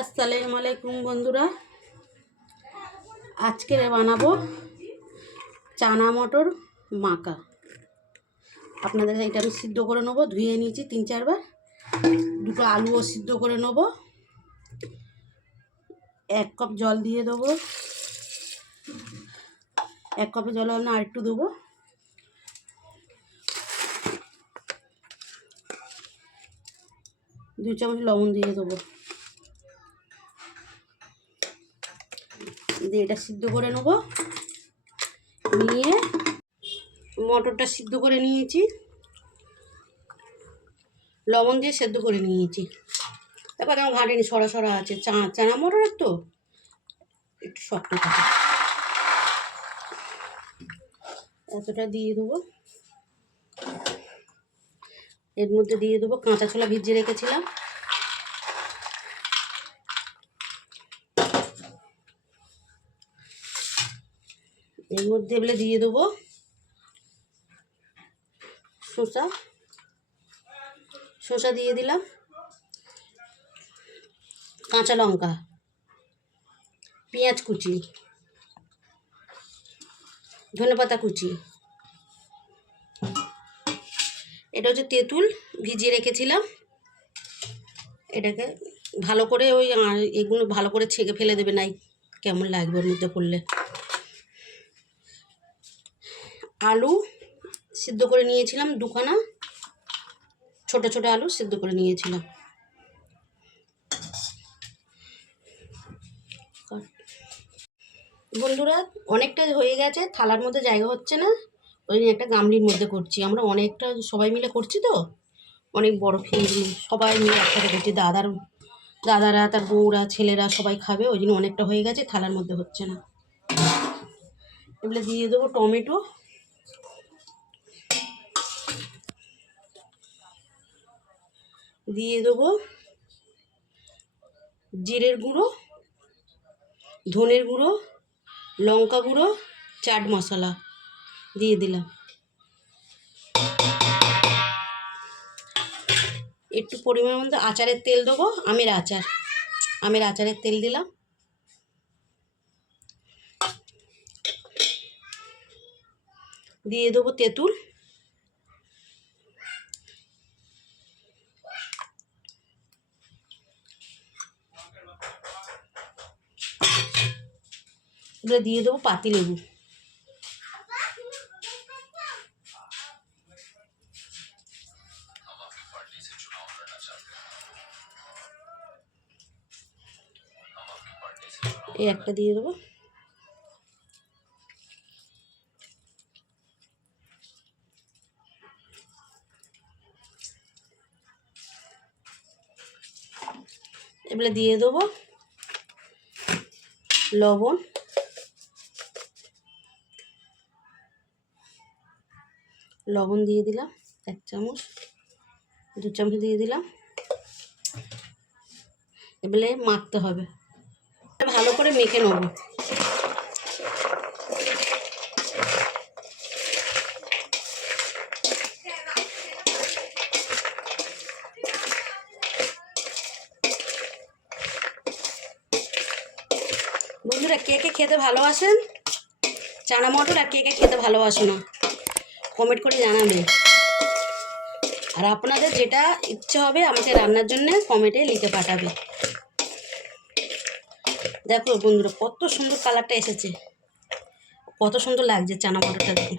আসসালামু আলাইকুম বন্ধুরা। আজকে বানাবো চানা মটর মাকা আপনাদের এটা আমি সিদ্ধ করে নেব, ধুয়ে নিয়েছি তিন চারবার। দুটো আলুও সিদ্ধ করে নেব। এক কাপ জল দিয়ে দেবো। এক কাপে জল হলে আর একটু দেবো। দু চামচ লবণ দিয়ে দেবো। দিয়ে এটা সিদ্ধ করে নেব। নিয়ে মটরটা সিদ্ধ করে নিয়েছি। লবণ দিয়ে সেদ্ধ করে নিয়েছি। তারপর আমার ঘাটেনি সরা সরা আছে, চা, চানা মটরের তো? একটু শক্ত থাকে এতটা দিয়ে দেবো। এর মধ্যে দিয়ে দেবো কাঁচা ছোলা ভিজিয়ে রেখেছিলাম। এর মধ্যে এবারে দিয়ে দেবো। শসা। শসা দিয়ে দিলাম। কাঁচা লঙ্কা। পেঁয়াজ কুচি। ধনেপাতা কুচি। এটা হচ্ছে তেঁতুল ভিজিয়ে রেখেছিলাম। এটাকে ভালো করে ওই এগুলো ভালো করে ছেঁকে ফেলে দেবে নাই। কেমন লাগবে ওর মধ্যে পড়লে। আলু সিদ্ধ করে নিয়েছিলাম দুখানা। ছোট ছোট আলু সিদ্ধ করে নিয়েছিলাম। বন্ধুরা, অনেকটা হয়ে গেছে, থালার মধ্যে জায়গা হচ্ছে না। ওই জন্য একটা গামলির মধ্যে করছি। আমরা অনেকটা সবাই মিলে করছি তো? অনেক বড় ফ্যামিলি সবাই মিলে একসাথে করছি। দাদার, দাদারা, তার বউরা, ছেলেরা সবাই খাবে, ওই জন্য অনেকটা হয়ে গেছে, থালার মধ্যে হচ্ছে না। এগুলো দিয়ে দেবো টমেটো। দিয়ে দেবো জিরের গুঁড়ো, ধনের গুঁড়ো, লঙ্কা গুঁড়ো, চাট মশলা দিয়ে দিলাম। একটু পরিমাণ মতো আচারের তেল দেবো, আমের আচার। আমের আচারের তেল দিলাম। দিয়ে দেবো তেঁতুল। এগুলো দিয়ে দেবো পাতি লেবু এই একটা দিয়ে দেবো এবারে দিয়ে দেবো লবণ লবণ দিয়ে দিলাম, এক চামচ, দু চামচ দিয়ে দিলাম। এবারে মাখতে হবে। ভালো করে মেখে নেব। বন্ধুরা, কে কে খেতে ভালোবাসেন? চানা মটর আর কে কে খেতে ভালোবাসো না? কমেন্ট করে জানাবে। আর আপনাদের যেটা ইচ্ছে হবে আমাকে রান্নার জন্য কমেন্টে লিখে পাঠাবে। দেখো বন্ধুরা, কত সুন্দর কালারটা এসেছে। কত সুন্দর লাগছে চানা মটরটা দেখুন